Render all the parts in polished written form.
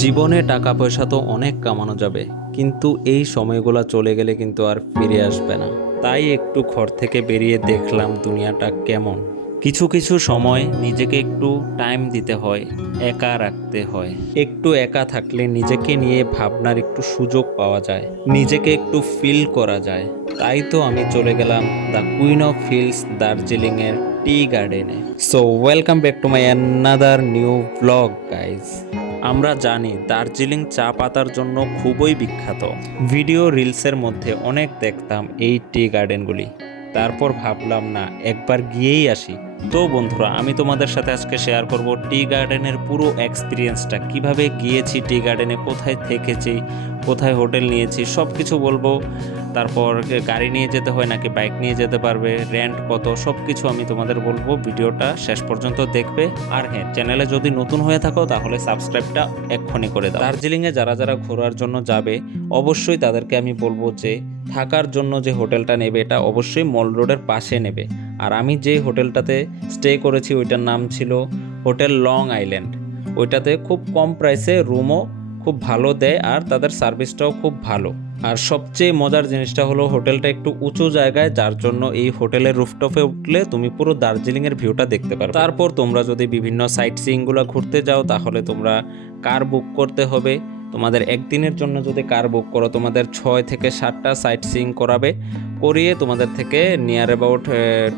জীবনে টাকা পয়সা তো অনেক কামানো যাবে, কিন্তু এই সময়গুলো চলে গেলে কিন্তু আর ফিরে আসবে না। তাই একটু ঘর থেকে বেরিয়ে দেখলাম দুনিয়াটা কেমন। কিছু কিছু সময় নিজেকে একটু টাইম দিতে হয়, একা রাখতে হয়। একটু একা থাকলে নিজেকে নিয়ে ভাবনার একটু সুযোগ পাওয়া যায়, নিজেকে একটু ফিল করা যায়। তাই তো আমি চলে গেলাম দ্য কুইন অফ হিলস দার্জিলিংয়ের টি গার্ডেনে। So welcome back to my another new blog guys. আমরা জানি দার্জিলিং চা পাতার জন্য খুবই বিখ্যাত। ভিডিও রিলসের মধ্যে অনেক দেখতাম এই টি গার্ডেনগুলি। তারপর ভাবলাম না, একবার গিয়েই আসি। তো বন্ধুরা, আমি তোমাদের সাথে আজকে শেয়ার করব টি গার্ডেনের পুরো এক্সপিরিয়েন্সটা, কিভাবে গিয়েছি টি গার্ডেনে, কোথায় থেকেছি, কোথায় হোটেল নিয়েছি, সব কিছু বলবো। তারপর গাড়ি নিয়ে যেতে হয় নাকি বাইক নিয়ে যেতে পারবে, রেন্ট কত, সব কিছু আমি তোমাদের বলবো। ভিডিওটা শেষ পর্যন্ত দেখবে। আর হ্যাঁ, চ্যানেলে যদি নতুন হয়ে থাকো তাহলে সাবস্ক্রাইবটা এক্ষুনি করে দাও। দার্জিলিংয়ে যারা যারা ঘোরার জন্য যাবে, অবশ্যই তাদেরকে আমি বলবো যে থাকার জন্য যে হোটেলটা নেবে এটা অবশ্যই মল রোডের পাশে নেবে। আর আমি যে হোটেলটাতে স্টে করেছি ওইটার নাম ছিল হোটেল লং আইল্যান্ড। ওইটাতে খুব কম প্রাইসে রুমও খুব ভালো দেয়, আর তাদের সার্ভিসটাও খুব ভালো। আর সবচেয়ে মজার জিনিসটা হলো হোটেলটা একটু উঁচু জায়গায়, যার জন্য এই হোটেলের রুফটপে উঠলে তুমি পুরো দার্জিলিংয়ের ভিউটা দেখতে পারবে। তারপর তোমরা যদি বিভিন্ন সাইট সিইংগুলো ঘুরতে যাও তাহলে তোমরা কার বুক করতে হবে। তোমাদের একদিনের জন্য যদি কার বুক করো, তোমাদের 6 থেকে 7টা সাইট সিইং করিয়ে তোমাদের থেকে নিয়ার অ্যাবাউট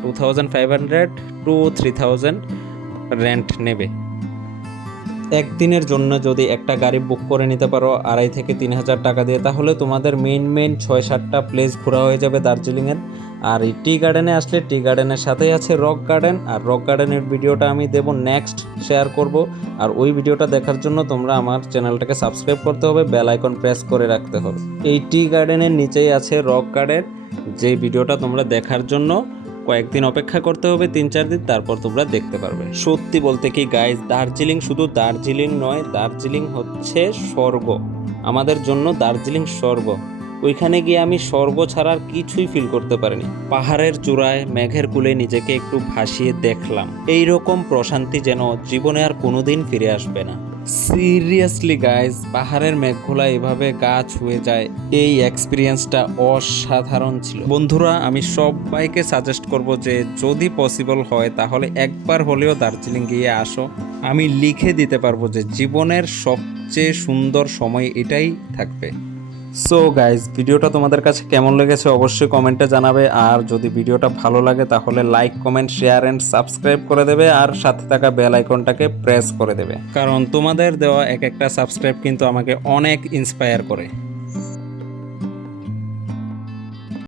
2500 টু 3000 রেন্ট নেবে। একদিনের জন্য যদি একটা গাড়ি বুক করে নিতে পারো 2500 থেকে 3000 টাকা দিয়ে, তাহলে তোমাদের মেইন 6-7টা প্লেস ঘোরা হয়ে যাবে দার্জিলিংয়ের। আর এই টি গার্ডেনে আসলে টি গার্ডেনের সাথেই আছে রক গার্ডেন, আর রক গার্ডেনের ভিডিওটা আমি দেব নেক্সট, শেয়ার করব। আর ওই ভিডিওটা দেখার জন্য তোমরা আমার চ্যানেলটাকে সাবস্ক্রাইব করতে হবে, বেল আইকন প্রেস করে রাখতে হবে। এই টি গার্ডেনের নিচেই আছে রক গার্ডেন, যে ভিডিওটা তোমরা দেখার জন্য কয়েকদিন অপেক্ষা করতে হবে, 3-4 দিন, তারপর তোমরা দেখতে পারবে। সত্যি বলতে কি গাইজ, দার্জিলিং শুধু দার্জিলিং নয়, দার্জিলিং হচ্ছে স্বর্গ। আমাদের জন্য দার্জিলিং স্বর্গ। ওইখানে গিয়ে আমি স্বর্গ ছাড়া আর কিছুই ফিল করতে পারিনি। পাহাড়ের চূড়ায় মেঘের কুলে নিজেকে একটু ভাসিয়ে দেখলাম। এই রকম প্রশান্তি যেন জীবনে আর কোনোদিন ফিরে আসবে না। সিরিয়াসলি গাইজ, পাহাড়ের মেঘগুলা এভাবে গা ছুঁয়ে যায়, এই এক্সপিরিয়েন্সটা অসাধারণ ছিল। বন্ধুরা, আমি সবাইকে সাজেস্ট করব যে যদি পসিবল হয় তাহলে একবার হলেও দার্জিলিং গিয়ে আসো। আমি লিখে দিতে পারবো যে জীবনের সবচেয়ে সুন্দর সময় এটাই থাকবে। সো গাইজ, ভিডিওটা তোমাদের কাছে কেমন লেগেছে অবশ্যই কমেন্টে জানাবে। আর যদি ভিডিওটা ভালো লাগে তাহলে like, comment, share and subscribe করে দেবে, আর সাথে থাকা বেল আইকনটাকে প্রেস করে দেবে, কারণ তোমাদের দেওয়া এক একটা সাবস্ক্রাইব কিন্তু আমাকে অনেক ইন্সপায়ার করে।